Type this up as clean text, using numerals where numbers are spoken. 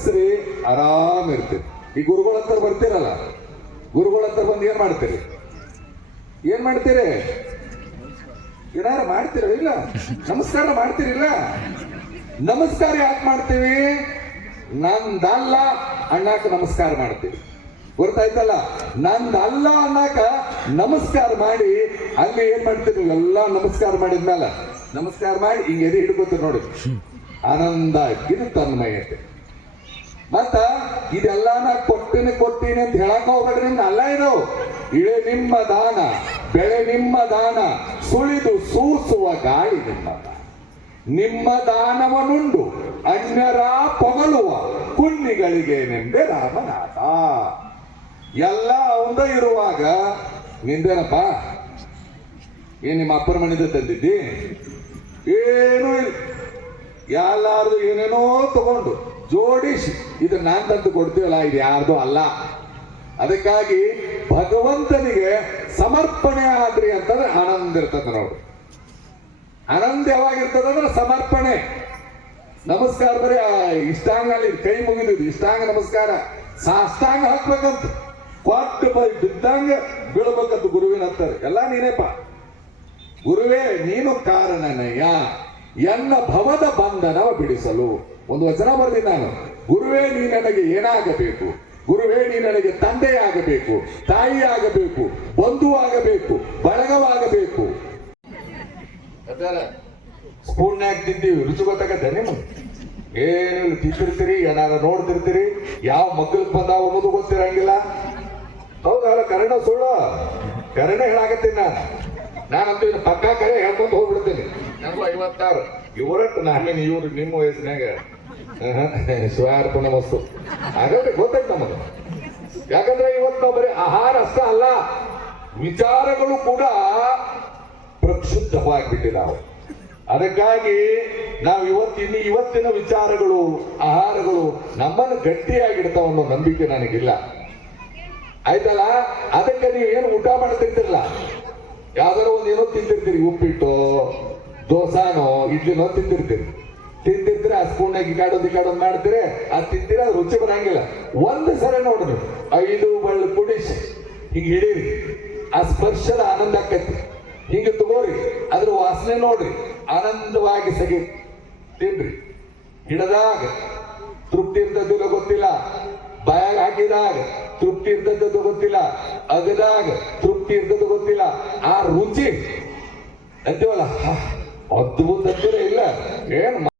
ಉಪಯೋಗಿಸ್ರಿ, ಆರಾಮ್ ಇರ್ತೀರಿ. ಈ ಗುರುಗಳ ಹತ್ರ ಬರ್ತೀರಲ್ಲ, ಗುರುಗಳ ಹತ್ರ ಬಂದು ಏನ್ ಮಾಡ್ತೀರಿ? ಏನಾರ ಮಾಡ್ತೀರ? ಇಲ್ಲ. ನಮಸ್ಕಾರ ಮಾಡ್ತೀರಿಲ್ಲ? ನಮಸ್ಕಾರ ಯಾಕೆ ಮಾಡ್ತೀವಿ? ನಂದಲ್ಲ ಅಣ್ಣಾಕ ನಮಸ್ಕಾರ ಮಾಡ್ತೀವಿ. ಗೊತ್ತಾಯ್ತಲ್ಲ? ನಂದಲ್ಲ ಅನ್ನಾಕ ನಮಸ್ಕಾರ ಮಾಡಿ ಅಲ್ಲಿ ಏನ್ ಮಾಡ್ತೀರಿ? ಎಲ್ಲ ನಮಸ್ಕಾರ ಮಾಡಿದ್ಮೇಲೆ ನಮಸ್ಕಾರ ಮಾಡಿ ಹಿಂಗೆ ಎದೆ ಹಿಡ್ಕೊತೀರಿ ನೋಡಿ, ಆನಂದ. ಇದು ತನ್ಮಯತೆ. ಮತ್ತ ಇದೆಲ್ಲ ನಾ ಕೊಟ್ಟಿನಿ ಅಂತ ಹೇಳಕ್ ಹೋಗ್ಬೇಡ್ರಿ. ಅಲ್ಲ ಇದು ಇಳೆ ನಿಮ್ಮ ದಾನ, ಬೆಳೆ ನಿಮ್ಮ ದಾನ, ಸುಳಿದು ಸೂಸುವ ಗಾಳಿ ನಿಮ್ಮ ದಾನ. ನಿಮ್ಮ ದಾನವನುಂಡು ಅನ್ಯರ ಪೊಗಳುವ ಕುಣ್ಣಿಗಳಿಗೇನೆಂದೆ ರಾಮನಾಥ. ಎಲ್ಲ ಅವಂದ ಇರುವಾಗ ನಿಂದೇನಪ್ಪ? ಏನ್ ನಿಮ್ಮ ಅಪ್ಪರ ಮನೆಯಿಂದ ತಂದಿದ್ದಿ? ಏನೂ ಇಲ್ಲ. ಎಲ್ಲಾರ್ದು ಏನೇನೋ ತಗೊಂಡು ಜೋಡಿಸಿ ಇದು ನಾನ್ ತಂದು ಕೊಡ್ತೀವಲ್ಲ, ಇದು ಯಾರ್ದು ಅಲ್ಲ. ಅದಕ್ಕಾಗಿ ಭಗವಂತನಿಗೆ ಸಮರ್ಪಣೆ ಆದ್ರಿ ಅಂತಂದ್ರೆ ಆನಂದ ಇರ್ತದ ನೋಡಿ. ಆನಂದ ಯಾವಾಗಿರ್ತದಂದ್ರೆ ಸಮರ್ಪಣೆ. ನಮಸ್ಕಾರ ಬರೀ ಇಷ್ಟಾಂಗಲ್ಲಿ ಕೈ ಮುಗಿದು ಇಷ್ಟಾಂಗ ನಮಸ್ಕಾರ, ಸಾಷ್ಟಾಂಗ ಹಾಕ್ಬೇಕಂತ, ಕೊಟ್ಟು ಬಿದ್ದಂಗ ಬೀಳ್ಬೇಕಂತ ಗುರುವಿನ ಅಂತಾರೆ. ಎಲ್ಲ ನೀನೇಪ ಗುರುವೇ, ನೀನು ಕಾರಣನಯ್ಯ ಎನ್ನ ಭವದ ಬಂಧನವ ಬಿಡಿಸಲು. ಒಂದು ವಚನ ಬರ್ತೀನಿ ನಾನು. ಗುರುವೇ, ನೀ ನನಗೆ ಏನಾಗಬೇಕು? ಗುರುವೇ, ನೀ ನನಗೆ ತಂದೆಯಾಗಬೇಕು, ತಾಯಿಯಾಗಬೇಕು, ಬಂಧು ಆಗಬೇಕು, ಬಳಗವಾಗಬೇಕು. ಸ್ಪೂನ್ಯಾಗ ತಿಂತೀವಿ, ರುಚಿ ಗೊತ್ತಾಗತ್ತೆ ನಿಮ್ಗೆ? ಏನು ತಿಂತಿರ್ತೀರಿ, ಏನಾರ ನೋಡ್ತಿರ್ತೀರಿ, ಯಾವ ಮಕ್ಕಳಿಗೆ ಬಂದಾವ ಅನ್ನೋದು ಗೊತ್ತಿರಂಗಿಲ್ಲ. ಹೌದಲ್ಲ? ಕರೆನ ಸುಳ್ಳು? ಕರೆನ ಹೇಳಾಕತ್ತೀನಿ ನಾನಂತೂ ಇನ್ನು ಪಕ್ಕ ಕರೆ ಹೇಳ್ಕೊಂಡು ಹೋಗ್ಬಿಡ್ತೀನಿ. ನನಗೂ 56 ಇವರಟ್ಟು ನಾವೇನು ಇವ್ರು ನಿಮ್ಮ ವಯಸ್ಸಿನಾಗ ಶಿವಾರ್ಪಣ ವಸ್ತು ಹಾಗಾದ್ರೆ ಗೊತ್ತಾಯ್ತು ನಮಗೆ. ಯಾಕಂದ್ರೆ ಇವತ್ತು ನಾವು ಬರೀ ಆಹಾರ ಅಷ್ಟೇ ಅಲ್ಲ, ವಿಚಾರಗಳು ಕೂಡ ಪ್ರಕ್ಷುಬ್ಧವಾಗಿಬಿಟ್ಟಿದ್ದಾವೆ. ಅದಕ್ಕಾಗಿ ನಾವು ಇವತ್ತಿನ ವಿಚಾರಗಳು, ಆಹಾರಗಳು ನಮ್ಮನ್ನು ಗಟ್ಟಿಯಾಗಿಡ್ತಾವ ಅನ್ನೋ ನಂಬಿಕೆ ನನಗಿಲ್ಲ. ಆಯ್ತಲ್ಲ? ಅದಕ್ಕೆ ನೀವು ಏನು ಊಟ ಮಾಡ್ತಿರ್ತಿರಲ್ಲ, ಯಾವ್ದಾರು ಒಂದೇನೋ ತಿಂತಿರ್ತೀರಿ, ಉಪ್ಪಿಟ್ಟು, ದೋಸಾನೋ, ಇಡ್ಲಿನೋ ತಿಂತಿರ್ತೀರಿ. ಆ ಸ್ಪೂನ್ನಾಗ ಇಕಾಡೋದು ಮಾಡ್ತೀರಿ, ಅದು ತಿಂತೀರಿ, ಅದು ರುಚಿ ಬರಂಗಿಲ್ಲ. ಒಂದು ಸಲ ನೋಡ್ರಿ, 5 ಬಳ್ಳಿ ಪುಡಿಸಿ ಹಿಂಗೆ ಹಿಡೀರಿ, ಆ ಸ್ಪರ್ಶದ ಆನಂದ ಆಕೈತಿ. ಹಿಂಗೆ ತಗೋರಿ, ಅದ್ರ ವಾಸನೆ ನೋಡ್ರಿ, ಆನಂದವಾಗಿ ಸಗಿ ತಿನ್ರಿ. ಹಿಡದಾಗ ತೃಪ್ತಿ ಇರ್ತದ್ದು ಗೊತ್ತಿಲ್ಲ, ಬಾಯಾಗ ಹಾಕಿದಾಗ ತೃಪ್ತಿ ಇರ್ತದ್ದು ಗೊತ್ತಿಲ್ಲ, ಅಗದಾಗ ತೃಪ್ತಿ ಇರ್ತದ್ದು ಗೊತ್ತಿಲ್ಲ. ಆ ರುಚಿ ಅಂತೀವಲ್ಲ, ಅದ್ಭುತ ಇಲ್ಲ. ಏನ್